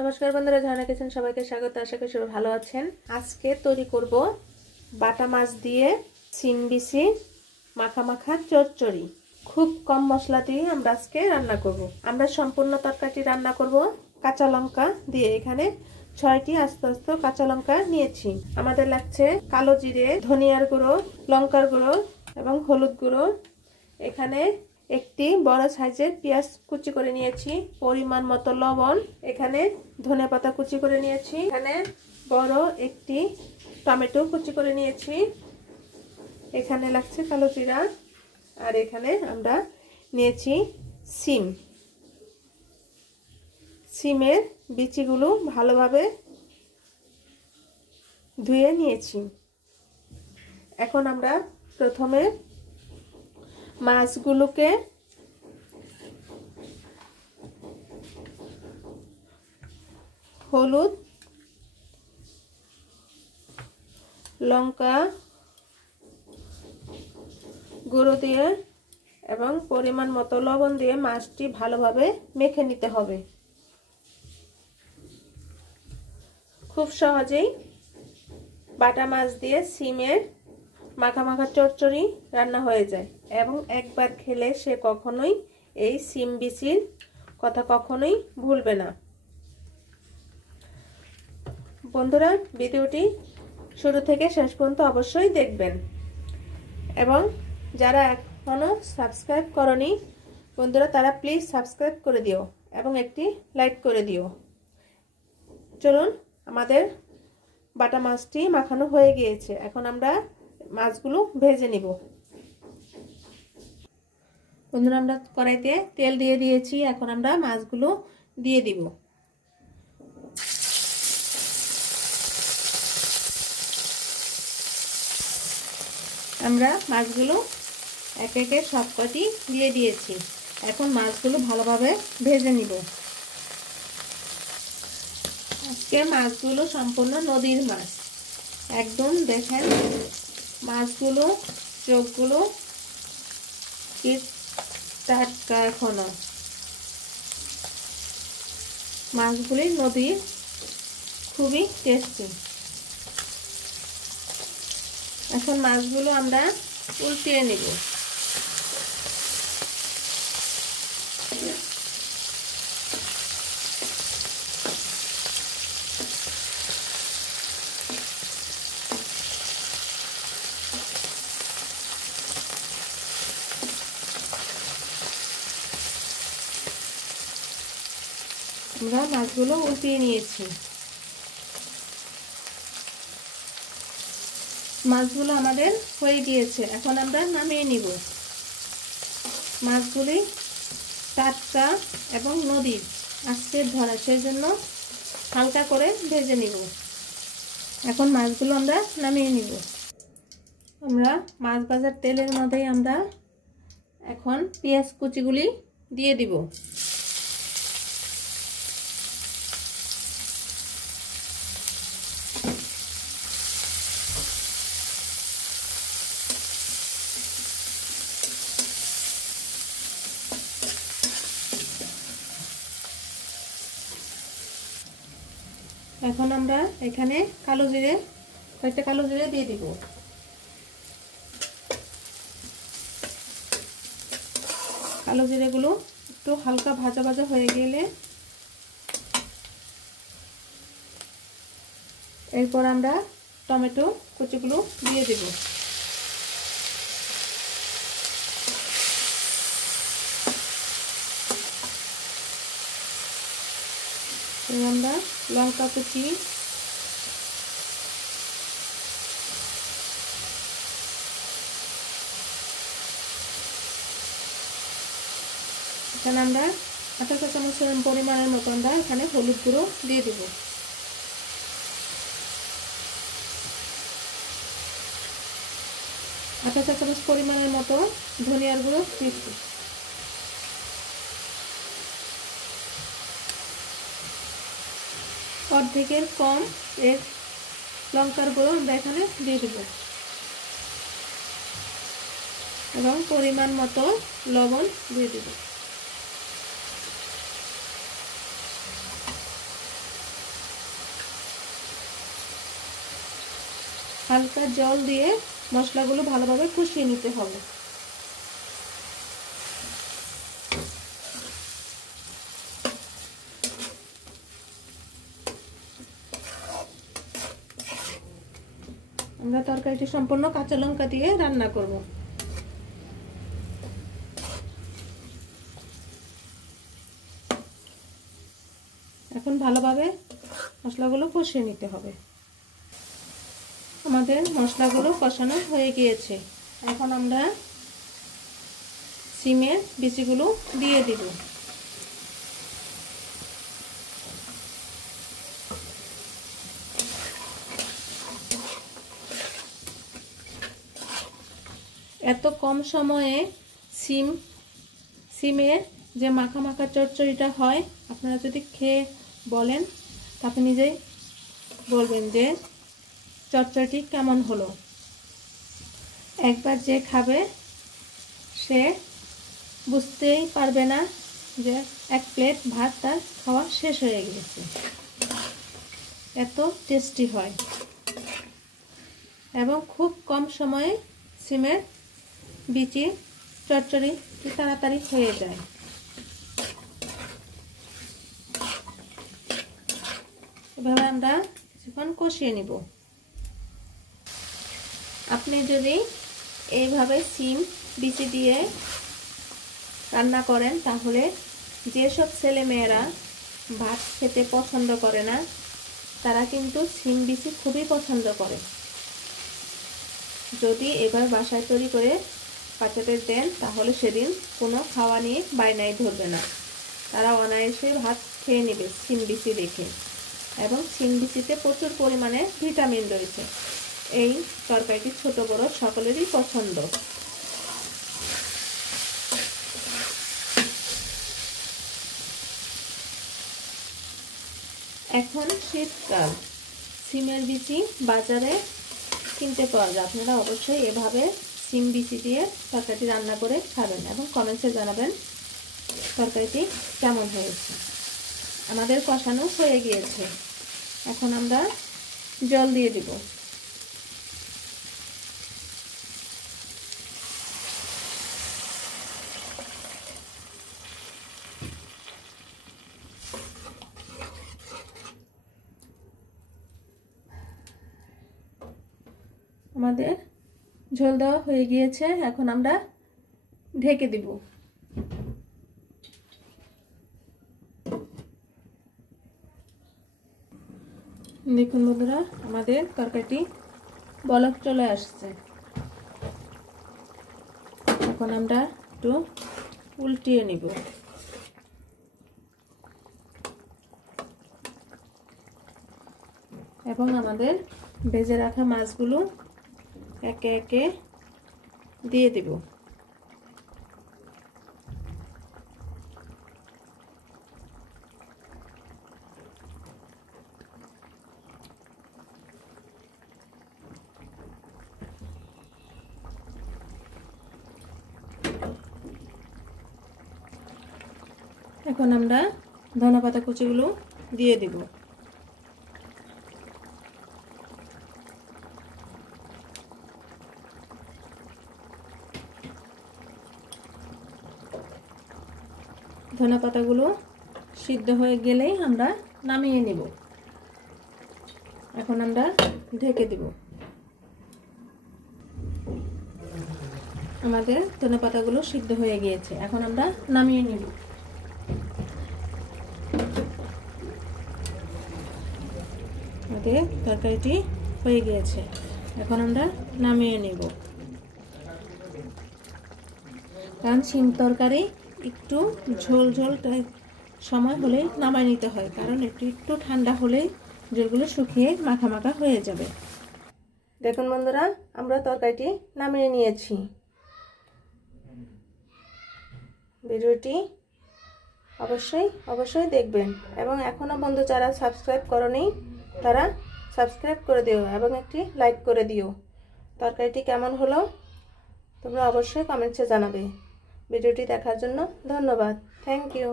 नमस्कार बंधुरा ঝর্ণা किचेन सबाइके स्वागत। आशा करी सबाई भालो आछेन। आजके तैरी करब बाटा माछ दिए सिम बिछि माखा माखा चচ্চড়ি। खूब कम मशला दिए आमरा आजके रान्ना करब। आमरा सम्पूर्ण तरकारिटी रान्ना करब काঁচা लंका दिए। एखाने 6टी आस्ते आस्ते काঁচা लंका निয়েছি। आमादेर लागছে कालो जिरे, धनियार गुঁড়ো, लंकार गुঁড়ো এবং হলুদ গুঁড়ো। এখানে একটি বড় সাইজের পেঁয়াজ কুচি করে নিয়েছি, পরিমাণ মতো লবণ, এখানে ধনেপাতা কুচি করে নিয়েছি, এখানে বড় একটি টমেটো কুচি করে নিয়েছি, এখানে লাগছে কালো জিরা, আর এখানে আমরা নিয়েছি সিম। সিমের বিচিগুলো ভালোভাবে ধুয়ে নিয়েছি। এখন আমরা প্রথমে মাছগুলোকে হলুদ, লঙ্কা গুঁড়ো দিয়ে এবং পরিমাণ মতো লবণ দিয়ে মাছটি ভালোভাবে মেখে নিতে হবে। খুব সহজেই বাটা মাছ দিয়ে সিমের মাখা মাখা চচ্চড়ি রান্না হয়ে যায় এবং একবার খেলে সে কখনোই এই সিম বিচির কথা কখনোই ভুলবে না। বন্ধুরা ভিডিওটি শুরু থেকে শেষ পর্যন্ত অবশ্যই দেখবেন এবং যারা এখনো সাবস্ক্রাইব করনি বন্ধুরা তারা প্লিজ সাবস্ক্রাইব করে দিও এবং একটি লাইক করে দিও। চলুন, আমাদের বাটা মাছটি মাখানো হয়ে গিয়েছে। এখন আমরা মাছগুলো ভেজে নিব। বন্ধুরা আমরা কড়াইতে তেল দিয়ে দিয়েছি, এখন আমরা মাছগুলো দিয়ে দিব। আমরা মাছগুলো এক একে সবকটি দিয়ে দিয়েছি। এখন মাছগুলো ভালোভাবে ভেজে নিব। আজকে মাছগুলো সম্পূর্ণ নদীর মাছ, একদম দেখেন মাছগুলো চোখগুলো কি টাটকা। এখনো মাছগুলি নদীর, খুবই টেস্টি। এখন মাছগুলো আমরা উল্টিয়ে নিব। আমরা মাছগুলো উল্টিয়ে নিয়েছি। মাছগুলো আমাদের হয়ে গিয়েছে, এখন আমরা নামিয়ে নিব। মাছগুলি টাটকা এবং নদীর আজকের ধরা, সেই জন্য হালকা করে ভেজে নিব। এখন মাছগুলো আমরা নামিয়ে নিব। আমরা মাছ ভাজার তেলের মধ্যেই আমরা এখন পেঁয়াজ কুচিগুলি দিয়ে দিব। এখন আমরা এখানে কালো জিরে, কয়েকটা কালো জিরে দিয়ে দিব। কালো জিরেগুলো একটু হালকা ভাজা ভাজা হয়ে গেলে এরপর আমরা টমেটো কুচিগুলো দিয়ে দেব। আমরা লঙ্কা কুচি, এখানে আমরা আধা চা চামচের পরিমাণের মতো আমরা এখানে হলুদ গুঁড়ো দিয়ে দেব। আধা চা চামচ পরিমাণের মতো ধনিয়ার গুঁড়ো দিচ্ছি। অর্ধেকের কম এর লঙ্কার গুঁড়ো আমরা এখানে দিয়ে দেব এবং পরিমাণ মতো লবণ দিয়ে দেব। হালকা জল দিয়ে মশলাগুলো ভালোভাবে কষিয়ে নিতে হবে। আমরা তরকারিটি সম্পূর্ণ কাঁচা লঙ্কা দিয়ে রান্না করব। এখন ভালোভাবে মশলাগুলো কষিয়ে নিতে হবে। আমাদের মশলাগুলো কষানো হয়ে গিয়েছে। এখন আমরা সিমের বিচিগুলো দিয়ে দিব। এত কম সময়ে সিমের যে মাখা মাখা চচ্চড়িটা হয়, আপনারা যদি খেয়ে বলেন আপনি নিজেই বলবেন যে চচ্চড়িটি কেমন হলো। একবার যে খাবে সে বুঝতেই পারবে না যে এক প্লেট ভাত তার খাওয়া শেষ হয়ে গেছে। এত টেস্টি হয় এবং খুব কম সময়ে সিমের বিচি চচ্চড়ি তাড়াতাড়ি হয়ে যায়। এভাবে আমরা কিছুক্ষণ কষিয়ে নিব। আপনি যদি এইভাবে সিম বিচি দিয়ে রান্না করেন তাহলে যেসব ছেলে মেয়েরা ভাত খেতে পছন্দ করে না তারা কিন্তু সিম বিচি খুবই পছন্দ করে। যদি এবার বাসায় তৈরি করে বাচ্চাদের দেন তাহলে সেদিন কোনো খাওয়া নিয়ে বায়নাই ধরবে না, তারা অনায়াসে ভাত খেয়ে নেবে সিম বিচি দেখে। এবং সিম বিচিতে প্রচুর পরিমাণে ভিটামিন রয়েছে। এই তরকারিটি ছোট বড় সকলেরই পছন্দ। এখন শীতকাল, সিমের বিচি বাজারে কিনতে পাওয়া যায়। আপনারা অবশ্যই এভাবে সিম বিচি দিয়ে তরকারিটি রান্না করে খাবেন এবং কমেন্টসে জানাবেন তরকারিটি কেমন হয়েছে। আমাদের কষানো হয়ে গিয়েছে। এখন আমরা জল দিয়ে দিব। আমাদের ঝোল দেওয়া হয়ে গিয়েছে। এখন আমরা ঢেকে দিব। দেখুন বন্ধুরা, আমাদের তরকারিটি বলক চলে আসছে। এখন আমরা একটু উল্টিয়ে নিব। এবং আমাদের ভেজে রাখা মাছগুলো একে একে দিয়ে দিব। এখন আমরা ধনেপাতা কুচিগুলো দিয়ে দিব। ধনেপাতাগুলো সিদ্ধ হয়ে গেলেই আমরা নামিয়ে নিব। এখন আমরা ঢেকে দিব। আমাদের ধনেপাতাগুলো সিদ্ধ হয়ে গিয়েছে। এখন আমরা নামিয়ে নিব। আমাদের তরকারিটি হয়ে গিয়েছে। এখন আমরা নামিয়ে নিব। কারণ সিম তরকারি একটু ঝোল ঝোল সময় হলেই নামায় নিতে হয়, কারণ একটু ঠান্ডা হলেই ঝোলগুলো শুকিয়ে মাখা মাখা হয়ে যাবে। দেখুন বন্ধুরা, আমরা তরকারিটি নামিয়ে নিয়েছি। ভিডিওটি অবশ্যই দেখবেন এবং এখনো বন্ধু যারা সাবস্ক্রাইব করনি তারা সাবস্ক্রাইব করে দিও এবং একটি লাইক করে দিও। তরকারিটি কেমন হলো তোমরা অবশ্যই কমেন্টসে জানাবে। ভিডিওটি দেখার জন্য ধন্যবাদ। Thank you.